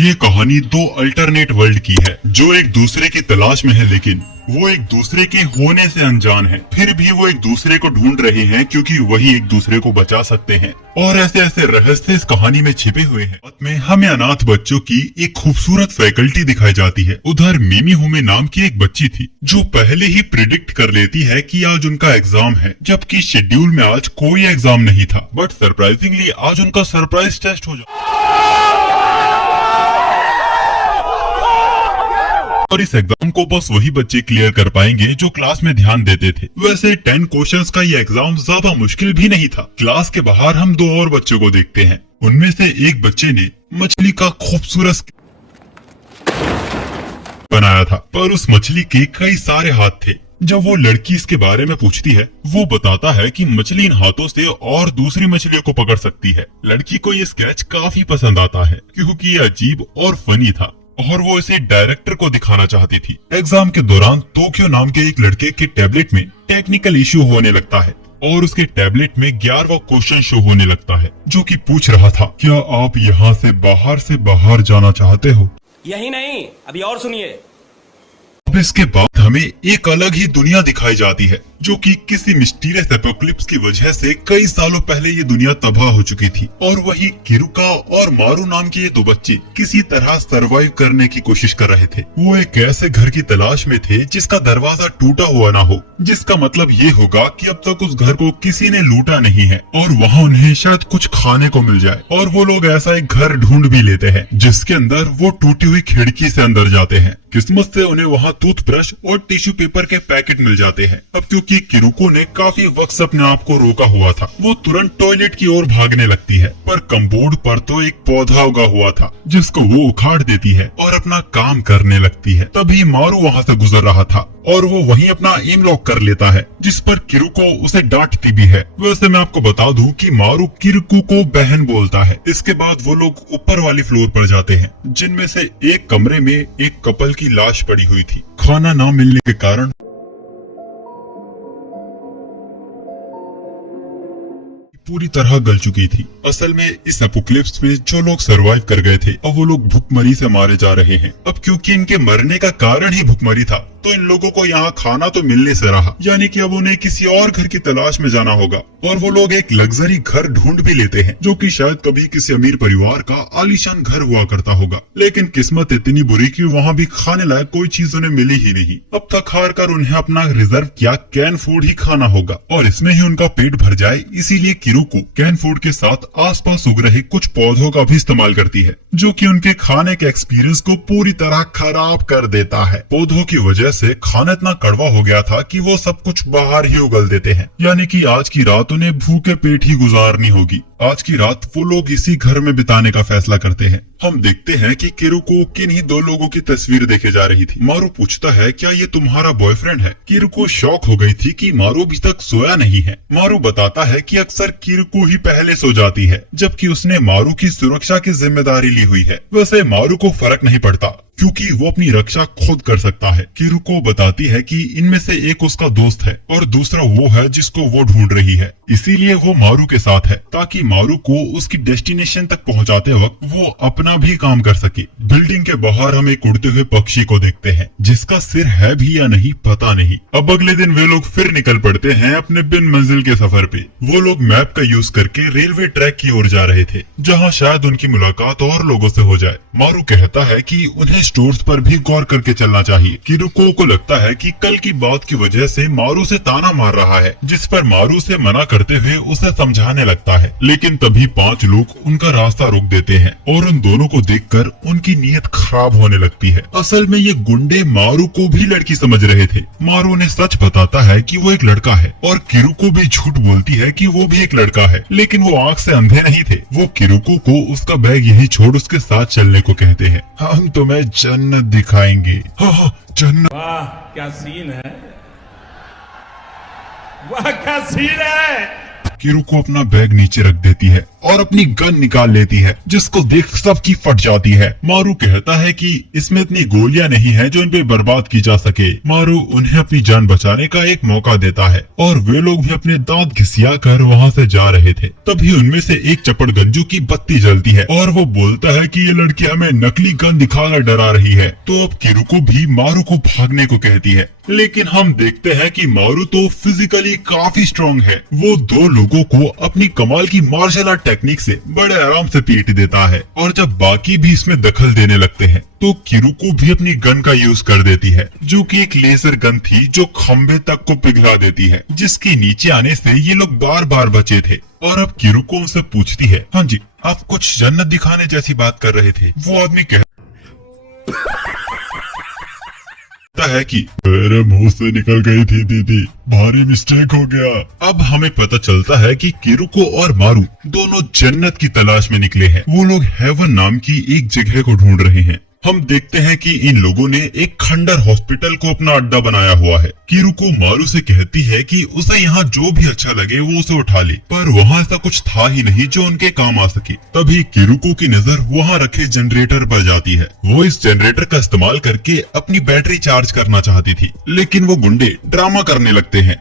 ये कहानी दो अल्टरनेट वर्ल्ड की है जो एक दूसरे की तलाश में है, लेकिन वो एक दूसरे के होने से अनजान है। फिर भी वो एक दूसरे को ढूंढ रहे हैं क्योंकि वही एक दूसरे को बचा सकते हैं। और ऐसे ऐसे रहस्य इस कहानी में छिपे हुए हैं। अंत में हमें अनाथ बच्चों की एक खूबसूरत फैकल्टी दिखाई जाती है। उधर मिमी हुमे नाम की एक बच्ची थी जो पहले ही प्रिडिक्ट कर लेती है कि आज उनका एग्जाम है, जबकि शेड्यूल में आज कोई एग्जाम नहीं था। बट सरप्राइजिंगली आज उनका सरप्राइज टेस्ट हो जाता और इस एग्जाम को बस वही बच्चे क्लियर कर पाएंगे जो क्लास में ध्यान देते थे। वैसे 10 क्वेश्चंस का ये एग्जाम ज्यादा मुश्किल भी नहीं था। क्लास के बाहर हम दो और बच्चों को देखते हैं। उनमें से एक बच्चे ने मछली का खूबसूरत बनाया था, पर उस मछली के कई सारे हाथ थे। जब वो लड़की इसके बारे में पूछती है, वो बताता है कि मछली इन हाथों से और दूसरी मछलियों को पकड़ सकती है। लड़की को ये स्केच काफी पसंद आता है क्योंकि ये अजीब और फनी था और वो इसे डायरेक्टर को दिखाना चाहती थी। एग्जाम के दौरान तोक्यो नाम के एक लड़के के टैबलेट में टेक्निकल इश्यू होने लगता है और उसके टैबलेट में 11वां क्वेश्चन शो होने लगता है, जो कि पूछ रहा था, क्या आप यहाँ से बाहर जाना चाहते हो? यही नहीं, अभी और सुनिए। अब इसके बाद हमें एक अलग ही दुनिया दिखाई जाती है जो कि किसी मिस्टीरियस एपोक्लिप्स की वजह से कई सालों पहले ये दुनिया तबाह हो चुकी थी। और वही किरुका और मारू नाम के ये दो बच्चे किसी तरह सरवाइव करने की कोशिश कर रहे थे। वो एक ऐसे घर की तलाश में थे जिसका दरवाजा टूटा हुआ ना हो, जिसका मतलब ये होगा कि अब तक उस घर को किसी ने लूटा नहीं है और वहाँ उन्हें शायद कुछ खाने को मिल जाए। और वो लोग ऐसा एक घर ढूंढ भी लेते हैं जिसके अंदर वो टूटी हुई खिड़की से अंदर जाते हैं। किस्मत से उन्हें वहाँ टूथब्रश और टिश्यू पेपर के पैकेट मिल जाते हैं। अब क्योंकि किरुको ने काफी वक्त से अपने आप को रोका हुआ था, वो तुरंत टॉयलेट की ओर भागने लगती है, पर कमबोर्ड पर तो एक पौधा उगा हुआ था जिसको वो उखाड़ देती है और अपना काम करने लगती है। तभी मारू वहाँ से गुजर रहा था और वो वहीं अपना एम लॉक कर लेता है, जिस पर किरुको उसे डांटती भी है। वैसे मैं आपको बता दूं कि मारू किरुको को बहन बोलता है। इसके बाद वो लोग ऊपर वाली फ्लोर पर जाते हैं, जिनमें से एक कमरे में एक कपल की लाश पड़ी हुई थी। खाना न मिलने के कारण पूरी तरह गल चुकी थी। असल में इस एपोक्लिप्स में जो लोग सरवाइव कर गए थे, अब वो लोग भुखमरी से मारे जा रहे हैं। अब क्योंकि इनके मरने का कारण ही भुखमरी था, तो इन लोगों को यहाँ खाना तो मिलने से रहा, यानी कि अब उन्हें किसी और घर की तलाश में जाना होगा। और वो लोग एक लग्जरी घर ढूंढ भी लेते हैं जो कि शायद कभी किसी अमीर परिवार का आलीशान घर हुआ करता होगा। लेकिन किस्मत इतनी बुरी कि वहाँ भी खाने लायक कोई चीज उन्हें मिली ही नहीं। अब तक हार कर उन्हें अपना रिजर्व किया कैन फूड ही खाना होगा और इसमें ही उनका पेट भर जाए, इसीलिए किरुको कैन फूड के साथ आसपास उग रहे कुछ पौधों का भी इस्तेमाल करती है, जो कि उनके खाने के एक्सपीरियंस को पूरी तरह खराब कर देता है। पौधों की वजह से खाना इतना कड़वा हो गया था कि वो सब कुछ बाहर ही उगल देते हैं, यानी कि आज की रात उन्हें भूखे पेट ही गुजारनी होगी। आज की रात वो लोग इसी घर में बिताने का फैसला करते हैं। हम देखते हैं कि किरुको किन्हीं दो लोगों की तस्वीर देखे जा रही थी। मारू पूछता है, क्या ये तुम्हारा बॉयफ्रेंड है? किरुको शॉक हो गई थी कि मारू अभी तक सोया नहीं है। मारू बताता है कि अक्सर किरुको ही पहले सो जाती है, जबकि उसने मारू की सुरक्षा की जिम्मेदारी ली हुई है। वैसे मारू को फर्क नहीं पड़ता क्योंकि वो अपनी रक्षा खुद कर सकता है। किरुको बताती है कि इनमें से एक उसका दोस्त है और दूसरा वो है जिसको वो ढूंढ रही है, इसीलिए वो मारू के साथ है ताकि मारू को उसकी डेस्टिनेशन तक पहुंचाते वक्त वो अपना भी काम कर सके। बिल्डिंग के बाहर हम एक उड़ते हुए पक्षी को देखते हैं जिसका सिर है भी या नहीं पता नहीं। अब अगले दिन वे लोग फिर निकल पड़ते हैं अपने बिन मंजिल के सफर पे। वो लोग मैप का यूज करके रेलवे ट्रैक की ओर जा रहे थे, जहाँ शायद उनकी मुलाकात और लोगों से हो जाए। मारू कहता है कि उन्हें स्टोर्स पर भी गौर करके चलना चाहिए। किरुको को लगता है कि कल की बात की वजह से मारू से ताना मार रहा है, जिस पर मारू से मना करते हुए उसे समझाने लगता है। लेकिन तभी 5 लोग उनका रास्ता रोक देते हैं और उन दोनों को देखकर उनकी नीयत खराब होने लगती है। असल में ये गुंडे मारू को भी लड़की समझ रहे थे। मारू ने सच बताता है कि वो एक लड़का है और किरुको भी झूठ बोलती है कि वो भी एक लड़का है, लेकिन वो आँख से अंधे नहीं थे। वो किरुको को उसका बैग यही छोड़ उसके साथ चलने को कहते हैं। हम तुम्हें जन्नत दिखाएंगे। हाँ, जन्नत। वाह क्या सीन है, वाह क्या सीन है। किरुको अपना बैग नीचे रख देती है और अपनी गन निकाल लेती है, जिसको देख सबकी फट जाती है। मारू कहता है कि इसमें इतनी गोलियां नहीं है जो इन पे बर्बाद की जा सके। मारू उन्हें अपनी जान बचाने का एक मौका देता है और वे लोग भी अपने दांत घिसिया कर वहाँ से जा रहे थे। तभी उनमें से एक चपड़ गंजू की बत्ती जलती है और वो बोलता है कि ये लड़की हमें नकली गन दिखाकर डरा रही है। तो अब किरुको भी मारू को भागने को कहती है, लेकिन हम देखते हैं कि मारू तो फिजिकली काफी स्ट्रांग है। वो दो लोगों को अपनी कमाल की मार्शल आर्ट टेक्निक से बड़े आराम से पीट देता है और जब बाकी भी इसमें दखल देने लगते हैं तो किरुको भी अपनी गन का यूज कर देती है, जो कि एक लेजर गन थी जो खंबे तक को पिघला देती है, जिसके नीचे आने से ये लोग बार बार बचे थे। और अब किरुको उनसे पूछती है, हाँ जी आप कुछ जन्नत दिखाने जैसी बात कर रहे थे। वो आदमी है कि मेरे मुंह से निकल गई थी दीदी, भारी मिस्टेक हो गया। अब हमें पता चलता है कि किरुको और मारू दोनों जन्नत की तलाश में निकले हैं। वो लोग हेवन नाम की एक जगह को ढूंढ रहे हैं। हम देखते हैं कि इन लोगों ने एक खंडर हॉस्पिटल को अपना अड्डा बनाया हुआ है। किरुको मारू से कहती है कि उसे यहाँ जो भी अच्छा लगे वो उसे उठा ले, पर वहाँ ऐसा कुछ था ही नहीं जो उनके काम आ सके। तभी किरुको की नजर वहाँ रखे जनरेटर पर जाती है। वो इस जनरेटर का इस्तेमाल करके अपनी बैटरी चार्ज करना चाहती थी, लेकिन वो गुंडे ड्रामा करने लगते हैं।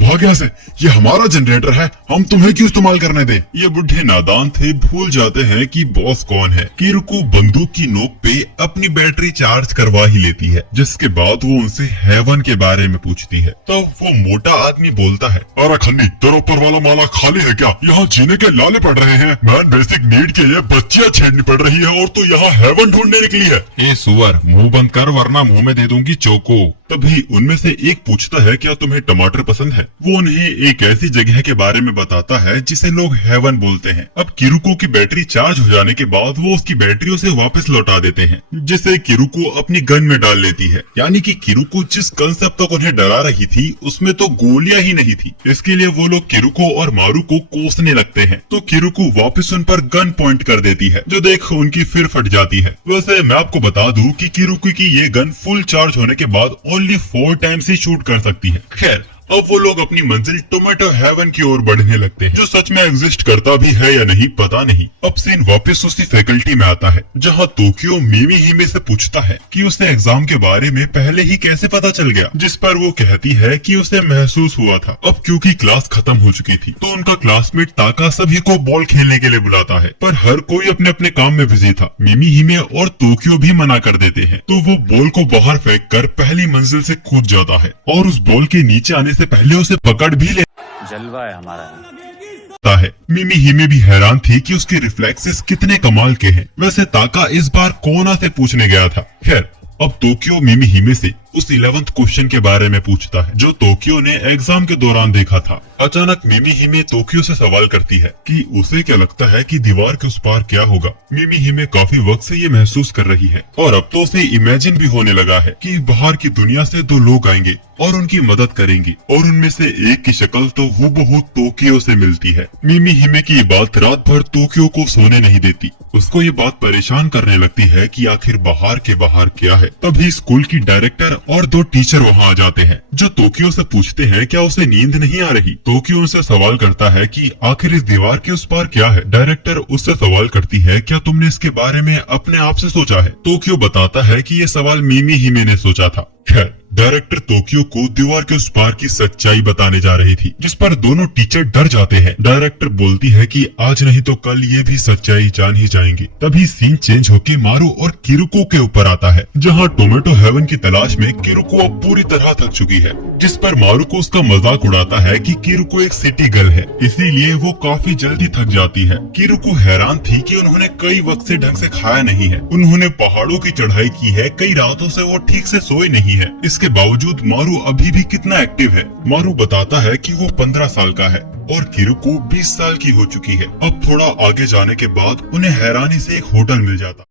भाग यहाँ से, ये हमारा जनरेटर है, हम तुम्हें क्यों इस्तेमाल करने दें। ये बुढ़े नादान थे, भूल जाते हैं कि बॉस कौन है। किरुको बंदूक की नोक पे अपनी बैटरी चार्ज करवा ही लेती है, जिसके बाद वो उनसे हेवन के बारे में पूछती है। तो वो मोटा आदमी बोलता है, अरे खन्नी तेरा ऊपर वाला माला खाली है क्या? यहाँ जीने के लाले पड़ रहे हैं, मैन बेसिक नीड के लिए बच्चियां छेड़नी पड़ रही है और तो यहाँ हेवन ढूंढने निकली है। ए सुअर, मुंह बंद कर वरना मुंह में दे दूंगी चोको। तभी उनमें से एक पूछता है, क्या तुम्हें टमाटर पसंद है? वो उन्हें एक ऐसी जगह के बारे में बताता है जिसे लोग हेवन बोलते हैं। अब किरुको की बैटरी चार्ज हो जाने के बाद वो उसकी बैटरी उसे वापस लौटा देते हैं, जिसे किरुको अपनी गन में डाल लेती है। यानी कि किरुको जिस गन से अब तक उन्हें डरा रही थी उसमें तो गोलियां ही नहीं थी। इसके लिए वो लोग किरुको और मारू को कोसने लगते हैं, तो किरुको वापस उन पर गन पॉइंट कर देती है, जो देख उनकी फिर फट जाती है। वैसे मैं आपको बता दूं कि किरुको की ये गन फुल चार्ज होने के बाद ओनली 4 टाइम्स ही शूट कर सकती है। खैर अब वो लोग अपनी मंजिल टोमेटो हेवन की ओर बढ़ने लगते हैं, जो सच में एग्जिस्ट करता भी है या नहीं पता नहीं। अब सीन वापस उसी फैकल्टी में आता है, जहाँ तोक्यो मिमी हिमे से पूछता है कि उसे एग्जाम के बारे में पहले ही कैसे पता चल गया, जिस पर वो कहती है कि उसे महसूस हुआ था। अब क्योंकि क्लास खत्म हो चुकी थी तो उनका क्लासमेट ताका सभी को बॉल खेलने के लिए बुलाता है, पर हर कोई अपने अपने काम में बिजी था। मिमी हिमे और तोक्यो भी मना कर देते हैं, तो वो बॉल को बाहर फेंक कर पहली मंजिल से कूद जाता है और उस बॉल के नीचे आने से पहले उसे पकड़ भी ले जलवा है हमारा है। मिमी हिमे भी हैरान थी कि उसके रिफ्लेक्सेस कितने कमाल के हैं। वैसे ताका इस बार कोना से पूछने गया था। खैर अब तोक्यो मिमी हिमे से उस 11th क्वेश्चन के बारे में पूछता है, जो तोक्यो ने एग्जाम के दौरान देखा था। अचानक मिमी हिमे तोक्यो से सवाल करती है कि उसे क्या लगता है कि दीवार के उस पार क्या होगा। मिमी हिमे काफी वक्त से ये महसूस कर रही है और अब तो उसे इमेजिन भी होने लगा है कि बाहर की दुनिया से 2 लोग आएंगे और उनकी मदद करेंगे, और उनमें से एक की शक्ल तो हूबहू तोक्यो से मिलती है। मिमी हिमे की ये बात रात भर तोक्यो को सोने नहीं देती। उसको ये बात परेशान करने लगती है कि आखिर बाहर के बाहर क्या है। तभी स्कूल की डायरेक्टर और 2 टीचर वहाँ आ जाते हैं, जो तोक्यो से पूछते हैं क्या उसे नींद नहीं आ रही। तोक्यो उनसे सवाल करता है कि आखिर इस दीवार के उस पार क्या है। डायरेक्टर उससे सवाल करती है, क्या तुमने इसके बारे में अपने आप से सोचा है? तोक्यो बताता है कि ये सवाल मिमी हिमे ने सोचा था। खैर डायरेक्टर तोक्यो को दीवार के उस पार की सच्चाई बताने जा रही थी, जिस पर दोनों टीचर डर जाते हैं। डायरेक्टर बोलती है कि आज नहीं तो कल ये भी सच्चाई जान ही जाएंगे। तभी सीन चेंज होके मारू और किरुको के ऊपर आता है, जहाँ टोमेटो हेवन की तलाश में किरुको अब पूरी तरह थक चुकी है, जिस पर मारू को उसका मजाक उड़ाता है कि किरुको एक सिटी गर्ल है, इसीलिए वो काफी जल्दी थक जाती है। किरुको हैरान थी कि उन्होंने कई वक्त से ढंग से खाया नहीं है। उन्होंने पहाड़ों की चढ़ाई की है, कई रातों से वो ठीक से सोए नहीं है। इसके बावजूद मारू अभी भी कितना एक्टिव है। मारू बताता है कि वो 15 साल का है और किरुको 20 साल की हो चुकी है। अब थोड़ा आगे जाने के बाद उन्हें हैरानी से एक होटल मिल जाता